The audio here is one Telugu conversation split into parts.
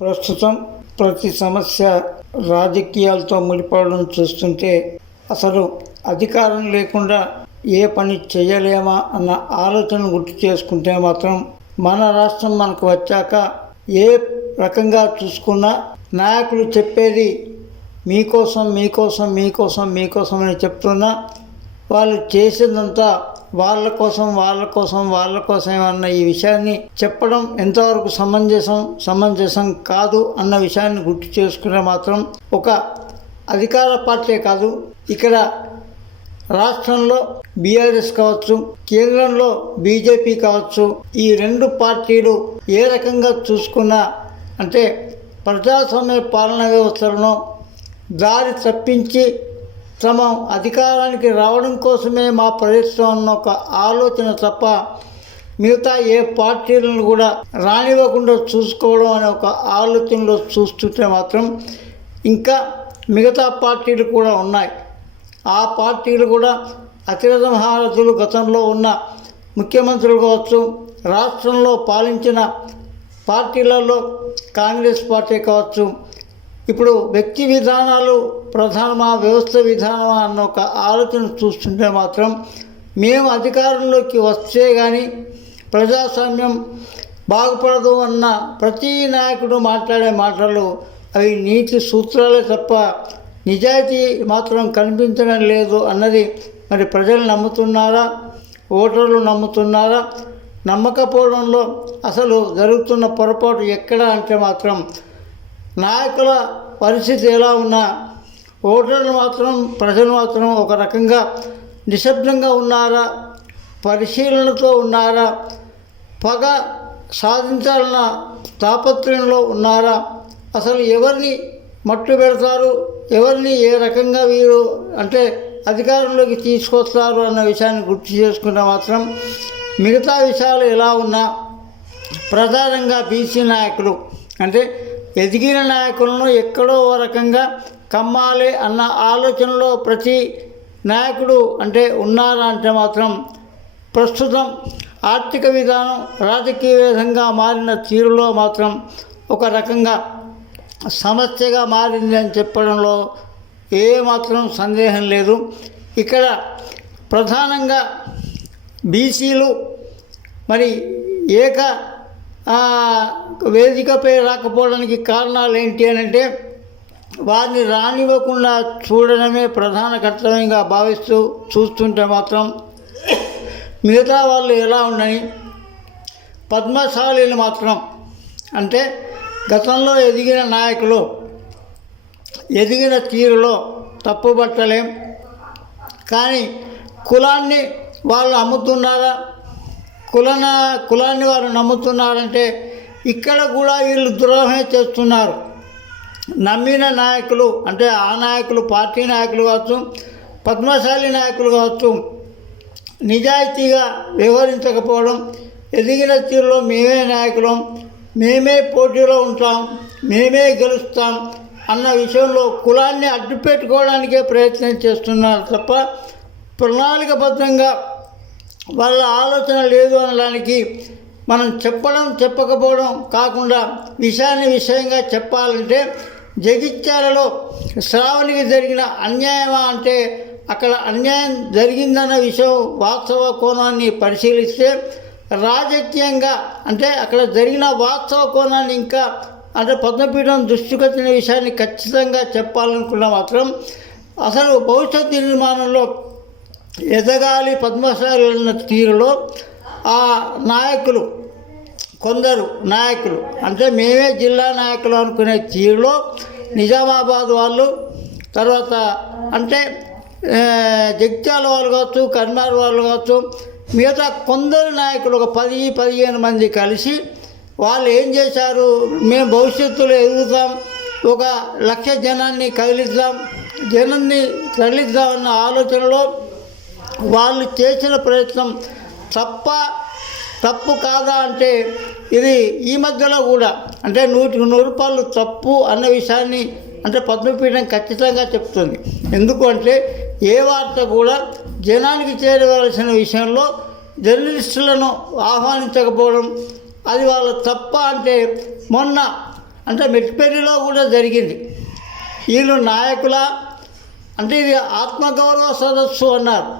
ప్రస్తుతం ప్రతి సమస్య రాజకీయాలతో ముడిపడడం చూస్తుంటే అసలు అధికారం లేకుండా ఏ పని చేయలేమా అన్న ఆలోచన గుర్తు చేసుకుంటే మాత్రం మన రాష్ట్రం మనకు వచ్చాక ఏ రకంగా చూసుకున్నా నాయకులు చెప్పేది మీకోసం మీకోసం మీకోసం మీకోసం అని చెప్తున్నా వాళ్ళు చేసేదంతా వాళ్ళ కోసం వాళ్ళ కోసం వాళ్ళ కోసం అన్న ఈ విషయాన్ని చెప్పడం ఎంతవరకు సమంజసం కాదు అన్న విషయాన్ని గుర్తు చేసుకునే మాత్రం ఒక అధికార పార్టీ కాదు, ఇక్కడ రాష్ట్రంలో బీఆర్ఎస్ కావచ్చు, కేంద్రంలో బీజేపీ కావచ్చు, ఈ రెండు పార్టీలు ఏ రకంగా చూసుకున్నా అంటే ప్రజాస్వామ్య పాలనా వ్యవస్థలను దారి తప్పించి తమ అధికారానికి రావడం కోసమే మా ప్రయత్నం అన్న ఒక ఆలోచన తప్ప మిగతా ఏ పార్టీలను కూడా రానివ్వకుండా చూసుకోవడం అనే ఒక ఆలోచనలో చూస్తుంటే మాత్రం ఇంకా మిగతా పార్టీలు కూడా ఉన్నాయి. ఆ పార్టీలు కూడా అతిరథ మహారథులు గతంలో ఉన్న ముఖ్యమంత్రులు కావచ్చు, రాష్ట్రంలో పాలించిన పార్టీలలో కాంగ్రెస్ పార్టీ కావచ్చు, ఇప్పుడు వ్యక్తి విధానాలు ప్రధానమా వ్యవస్థ విధానమా అన్న ఒక ఆలోచన చూస్తుంటే మాత్రం మేము అధికారంలోకి వస్తే కానీ ప్రజాస్వామ్యం బాగుపడదు అన్న ప్రతి నాయకుడు మాట్లాడే మాటలు అవి నీతి సూత్రాలే తప్ప నిజాయితీ మాత్రం కనిపించడం లేదు అన్నది మరి ప్రజలు నమ్ముతున్నారా, ఓటర్లు నమ్ముతున్నారా? నమ్మకపోవడంలో అసలు జరుగుతున్న పొరపాటు ఎక్కడ అంటే మాత్రం నాయకుల పరిస్థితి ఎలా ఉన్నా ఓటర్లు మాత్రం ప్రజలు మాత్రం ఒక రకంగా నిశ్శబ్దంగా ఉన్నారా, పరిశీలనతో ఉన్నారా, పగ సాధించాలన్న తాపత్రయంలో ఉన్నారా, అసలు ఎవరిని మట్టు పెడతారు, ఎవరిని ఏ రకంగా వీరు అంటే అధికారంలోకి తీసుకొస్తారు అన్న విషయాన్ని గుర్తు చేసుకుంటే మాత్రం మిగతా విషయాలు ఎలా ఉన్నా ప్రధానంగా బీసీ నాయకులు అంటే ఎదిగిన నాయకులను ఎక్కడో ఓ రకంగా కమ్మాలి అన్న ఆలోచనలో ప్రతి నాయకుడు అంటే ఉన్నారా అంటే మాత్రం ప్రస్తుతం ఆర్థిక విధానం రాజకీయ విధంగా మారిన తీరులో మాత్రం ఒక రకంగా సమస్యగా మారింది అని చెప్పడంలో ఏమాత్రం సందేహం లేదు. ఇక్కడ ప్రధానంగా బీసీలు మరి ఏక వేదికపై రాకపోవడానికి కారణాలు ఏంటి అని అంటే వారిని రానివ్వకుండా చూడడమే ప్రధాన కర్తవ్యంగా భావిస్తూ చూస్తుంటే మాత్రం మిగతా వాళ్ళు ఎలా ఉండని పద్మశాలీలు మాత్రం అంటే గతంలో ఎదిగిన నాయకులు ఎదిగిన తీరులో తప్పుపట్టలేం, కానీ కులాన్ని వాళ్ళు అమ్ముతున్నారా, కులాన్ని వారు నమ్ముతున్నారంటే ఇక్కడ కూడా వీళ్ళు ద్రోహమే చేస్తున్నారు. నమ్మిన నాయకులు అంటే ఆ నాయకులు పార్టీ నాయకులు కావచ్చు, పద్మశాలి నాయకులు కావచ్చు, నిజాయితీగా వ్యవహరించకపోవడం, ఎదిగిన తీరులో మేమే నాయకులం, మేమే పోటీలో ఉంటాం, మేమే గెలుస్తాం అన్న విషయంలో కులాన్ని అడ్డుపెట్టుకోవడానికే ప్రయత్నం చేస్తున్నారు తప్ప ప్రణాళికబద్ధంగా వాళ్ళ ఆలోచన లేదు అనడానికి మనం చెప్పకపోవడం కాకుండా విషయంగా చెప్పాలంటే జగిత్యాలలో శ్రావణికి జరిగిన అన్యాయమా అంటే అక్కడ అన్యాయం జరిగిందన్న విషయం వాస్తవ కోణాన్ని పరిశీలిస్తే రాజకీయంగా అంటే అక్కడ జరిగిన వాస్తవ కోణాన్ని ఇంకా అంటే పద్మపీఠం దృష్టికి వచ్చిన విషయాన్ని ఖచ్చితంగా చెప్పాలనుకున్న మాత్రం అసలు భవిష్యత్ నిర్మాణంలో ఎదగాలి పద్మశాలి అన్న తీరులో ఆ నాయకులు కొందరు నాయకులు అంటే మేమే జిల్లా నాయకులు అనుకునే తీరులో నిజామాబాద్ వాళ్ళు తర్వాత అంటే జగిత్యాల వాళ్ళు కావచ్చు, కర్నాటక వాళ్ళు కావచ్చు, మిగతా కొందరు నాయకులు ఒక 10-15 మంది కలిసి వాళ్ళు ఏం చేశారు, మేము భవిష్యత్తులో ఎదుగుతాం, 1,00,000 జనాన్ని కదిలిద్దాం, జనాన్ని తరలిద్దామన్న ఆలోచనలో వాళ్ళు చేసిన ప్రయత్నం తప్పు కాదా అంటే ఇది ఈ మధ్యలో కూడా అంటే 100% తప్పు అన్న విషయాన్ని అంటే పద్మపీఠం ఖచ్చితంగా చెప్తుంది. ఎందుకు అంటే ఏ వార్త కూడా జనానికి చేరవలసిన విషయంలో జర్నలిస్టులను ఆహ్వానించకపోవడం అది వాళ్ళ తప్ప అంటే మొన్న అంటే మెట్పల్లిలో కూడా జరిగింది. వీళ్ళు నాయకుల అంటే ఇది ఆత్మగౌరవ సదస్సు అన్నారు.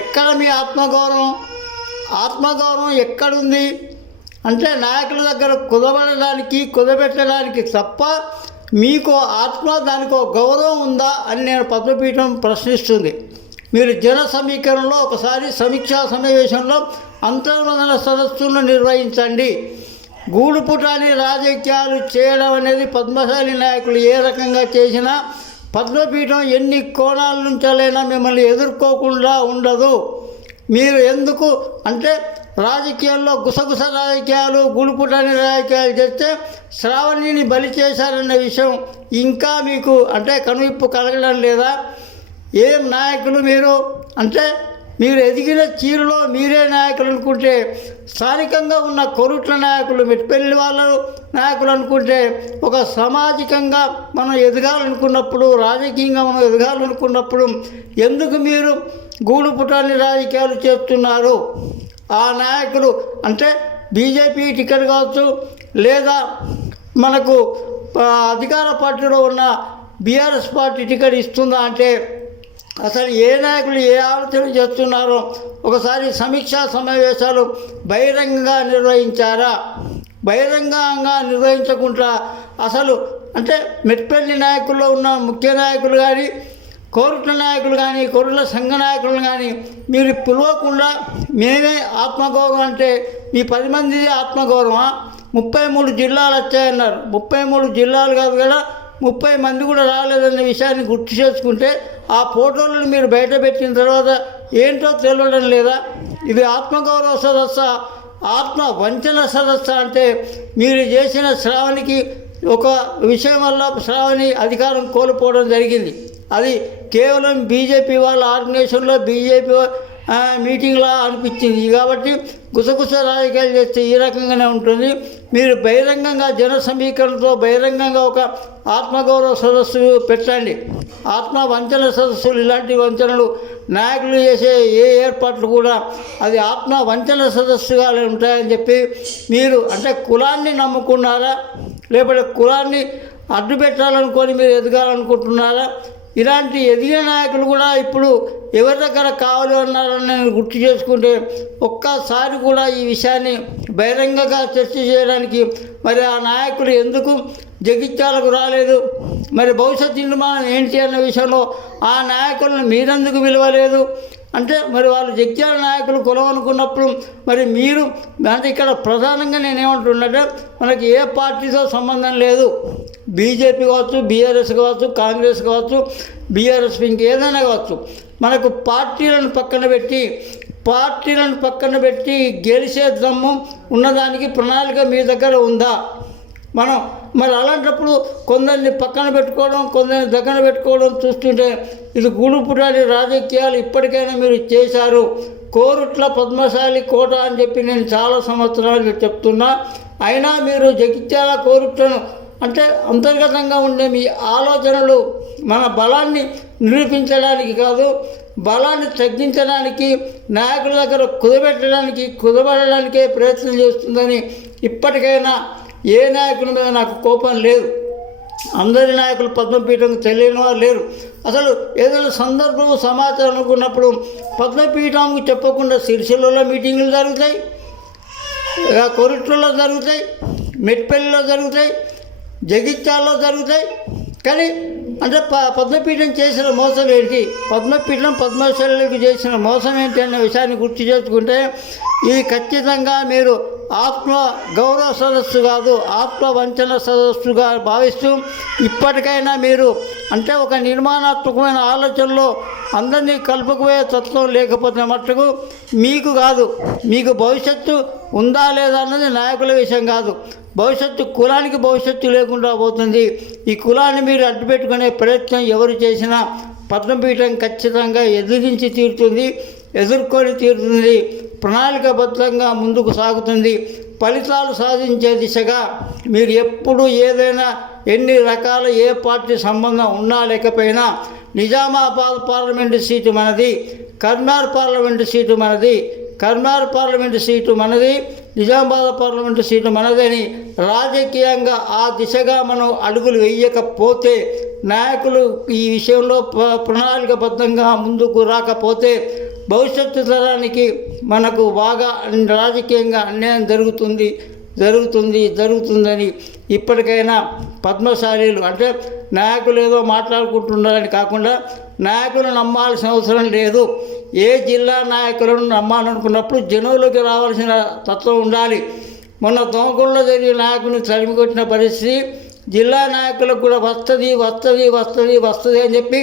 ఎక్కడ మీ ఆత్మగౌరవం? ఆత్మగౌరవం ఎక్కడుంది అంటే నాయకుల దగ్గర కుదబెట్టడానికి తప్ప మీకు ఆత్మ దానికో గౌరవం ఉందా అని నేను పద్మపీఠం ప్రశ్నిస్తుంది. మీరు జన సమీకరణలో ఒకసారి సమీక్షా సమావేశంలో అంతర్మదన సదస్సులను నిర్వహించండి. గూడుపుటాని రాజకీయాలు చేయడం అనేది పద్మశాలి నాయకులు ఏ రకంగా చేసినా పద్మపీఠం ఎన్ని కోణాల నుంచైనా మిమ్మల్ని ఎదుర్కోకుండా ఉండదు. మీరు ఎందుకు అంటే రాజకీయాల్లో గుసగుస రాజకీయాలు, గూడుపుటాని రాజకీయాలు చేస్తే శ్రావణిని బలి చేశారన్న విషయం ఇంకా మీకు అంటే కనువిప్పు కలగడం లేదా? ఏం నాయకులు మీరు అంటే మీరు ఎదిగిన చీరులో మీరే నాయకులు అనుకుంటే, స్థానికంగా ఉన్న కొరుట్ల నాయకులు, మెట్పల్లి వాళ్ళ నాయకులు అనుకుంటే, ఒక సామాజికంగా మనం ఎదగాలనుకున్నప్పుడు, రాజకీయంగా మనం ఎదగాలనుకున్నప్పుడు ఎందుకు మీరు గూడుపుటాని రాజకీయాలు చేస్తున్నారు? ఆ నాయకులు అంటే బీజేపీ టికెట్ కావచ్చు, లేదా మనకు అధికార పార్టీలో ఉన్న బీఆర్ఎస్ పార్టీ టికెట్ ఇస్తుందా అంటే అసలు ఏ నాయకులు ఏ ఆలోచన చేస్తున్నారో ఒకసారి సమీక్షా సమావేశాలు బహిరంగంగా నిర్వహించారా? బహిరంగంగా నిర్వహించకుండా అసలు అంటే మెట్పల్లి నాయకుల్లో ఉన్న ముఖ్య నాయకులు కానీ, కోరుట్ల నాయకులు కానీ, కొరుట్ల సంఘ నాయకులు కానీ మీరు పిలవకుండా మేమే ఆత్మగౌరవం అంటే మీ 10 మంది ఆత్మగౌరవమా? 33 జిల్లాలు వచ్చాయన్నారు. 33 జిల్లాలు కాదు కదా, 30 మంది కూడా రాలేదన్న విషయాన్ని గుర్తు చేసుకుంటే ఆ ఫోటోలను మీరు బయట పెట్టిన తర్వాత ఏంటో తెలియడం లేదా? ఇది ఆత్మగౌరవ సదస్సు, ఆత్మ వంచన సదస్సు అంటే మీరు చేసిన శ్రావణికి ఒక విషయం వల్ల శ్రావణి అధికారం కోల్పోవడం జరిగింది. అది కేవలం బీజేపీ వాళ్ళ ఆర్గనైజేషన్లో బీజేపీ మీటింగ్లా అనిపించింది. కాబట్టి గుసగుస రాజకీయాలు చేస్తే ఈ రకంగానే ఉంటుంది. మీరు బహిరంగంగా జన సమీకరణతో బహిరంగంగా ఒక ఆత్మగౌరవ సదస్సు పెట్టండి. ఆత్మ వంచన సదస్సులు, ఇలాంటి వంచనలు నాయకులు చేసే ఏ ఏర్పాట్లు కూడా అది ఆత్మ వంచన సదస్సుగా ఉంటాయని చెప్పి మీరు అంటే కులాన్ని నమ్ముకున్నారా, లేకపోతే కులాన్ని అడ్డు పెట్టాలనుకొని మీరు ఎదగాలనుకుంటున్నారా? ఇలాంటి ఎదిగిన నాయకులు కూడా ఇప్పుడు ఎవరి దగ్గర కావాలి అన్నారని నేను గుర్తు చేసుకుంటే ఒక్కసారి కూడా ఈ విషయాన్ని బహిరంగంగా చర్చ చేయడానికి మరి ఆ నాయకులు ఎందుకు జగిత్యాలకు రాలేదు? మరి భవిష్యత్ నిర్మాణం ఏంటి అన్న విషయంలో ఆ నాయకులను మీరెందుకు పిలవలేదు? అంటే మరి వాళ్ళు జగిత్యాల నాయకులు కులం అనుకున్నప్పుడు మరి మీరు అంటే ఇక్కడ ప్రధానంగా నేనేమంటున్నట్టే మనకి ఏ పార్టీతో సంబంధం లేదు. బీజేపీ కావచ్చు, బీఆర్ఎస్ కావచ్చు, కాంగ్రెస్ కావచ్చు, బీఆర్ఎస్ ఇంకేదైనా కావచ్చు, మనకు పార్టీలను పక్కన పెట్టి గెలిచే దమ్ము ఉన్నదానికి ప్రణాళిక మీ దగ్గర ఉందా? మరి అలాంటప్పుడు కొందరిని పక్కన పెట్టుకోవడం, కొందరిని దగ్గర పెట్టుకోవడం చూస్తుంటే ఇది గూడుపుటాని రాజకీయాలు ఇప్పటికైనా మీరు చేశారు. కోరుట్ల పద్మశాలి కోట అని చెప్పి నేను చాలా సంవత్సరాలు చెప్తున్నా. అయినా మీరు జగిత్యాల కోరుట్లను అంటే అంతర్గతంగా ఉండే మీ ఆలోచనలు మన బలాన్ని నిరూపించడానికి కాదు, బలాన్ని తగ్గించడానికి, నాయకుల దగ్గర కుదబడడానికే ప్రయత్నం చేస్తుందని ఇప్పటికైనా ఏ నాయకుల మీద నాకు కోపం లేదు. అందరి నాయకులు పద్మపీఠంకు తెలియని వారు లేరు. అసలు ఏదైనా సందర్భం సమాచారం అనుకున్నప్పుడు పద్మపీఠంకు చెప్పకుండా సిరిసిల్లలో మీటింగులు జరుగుతాయి, కొరిట్లలో జరుగుతాయి, మెట్పల్లిలో జరుగుతాయి, జగిత్యాలలో జరుగుతాయి. కానీ అంటే పద్మపీఠం చేసిన మోసం ఏంటి, పద్మపీఠం పద్మశాలికి చేసిన మోసం ఏంటి అనే విషయాన్ని గుర్తు చేసుకుంటే ఇది ఖచ్చితంగా మీరు ఆత్మ గౌరవ సదస్సు కాదు, ఆత్మ వంచన సదస్సుగా భావిస్తూ ఇప్పటికైనా మీరు అంటే ఒక నిర్మాణాత్మకమైన ఆలోచనలో అందరినీ కలుపుకుపోయే తత్వం లేకపోతే మట్టుకు మీకు కాదు, మీకు భవిష్యత్తు ఉందా లేదా అన్నది నాయకుల విషయం కాదు. భవిష్యత్తు కులానికి భవిష్యత్తు లేకుండా పోతుంది. ఈ కులాన్ని మీరు అడ్డుపెట్టుకునే ప్రయత్నం ఎవరు చేసినా పద్మపీఠం ఖచ్చితంగా ఎదుర్కొని తీరుతుంది, ప్రణాళికాబద్ధంగా ముందుకు సాగుతుంది. ఫలితాలు సాధించే దిశగా మీరు ఎప్పుడు ఏదైనా ఎన్ని రకాల ఏ పార్టీ సంబంధం ఉన్నా లేకపోయినా నిజామాబాద్ పార్లమెంటు సీటు మనది, కర్నాల్ పార్లమెంటు సీటు మనది, కర్మార్ పార్లమెంటు సీటు మనది, నిజామాబాద్ పార్లమెంటు సీటు మనదని రాజకీయంగా ఆ దిశగా మనం అడుగులు వేయకపోతే, నాయకులు ఈ విషయంలో ప్రణాళికబద్ధంగా ముందుకు రాకపోతే భవిష్యత్తు తరానికి మనకు బాగా రాజకీయంగా అన్యాయం జరుగుతుందని ఇప్పటికైనా పద్మశాలీలు అంటే నాయకులు ఏదో మాట్లాడుకుంటున్నారని కాకుండా నాయకులను నమ్మాల్సిన అవసరం లేదు. ఏ జిల్లా నాయకులను నమ్మాలనుకున్నప్పుడు జనంలోకి రావాల్సిన తత్వం ఉండాలి. మొన్న దోమకొండలో జరిగిన నాయకుని తరిమికొట్టిన పరిస్థితి జిల్లా నాయకులకు కూడా వస్తుంది అని చెప్పి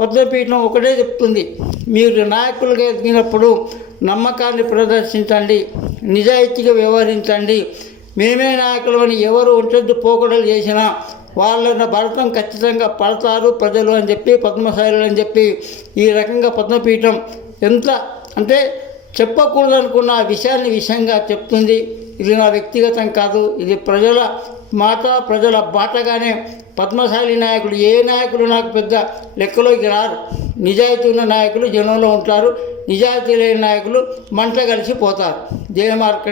పద్మపీఠం ఒకటే చెప్తుంది. మీరు నాయకులుగా ఎదిగినప్పుడు నమ్మకాన్ని ప్రదర్శించండి, నిజాయితీగా వ్యవహరించండి. మేమే నాయకులమని ఎవరు ఒంటెద్దు పోకడలు చేసినా వాళ్ళ భరతం ఖచ్చితంగా పడతారు ప్రజలు అని చెప్పి, పద్మశాలులు అని చెప్పి ఈ రకంగా పద్మపీఠం ఎంత అంటే చెప్పకూడదనుకున్న ఆ విషయంగా చెప్తుంది. ఇది నా వ్యక్తిగతం కాదు, ఇది ప్రజల మాట, ప్రజల బాటగానే పద్మశాలి నాయకులు ఏ నాయకులు నాకు పెద్ద లెక్కలోకి రారు. నిజాయితీ ఉన్న నాయకులు జనంలో ఉంటారు, నిజాయితీ లేని నాయకులు మంట కలిసి పోతారు. జయమార్కండ.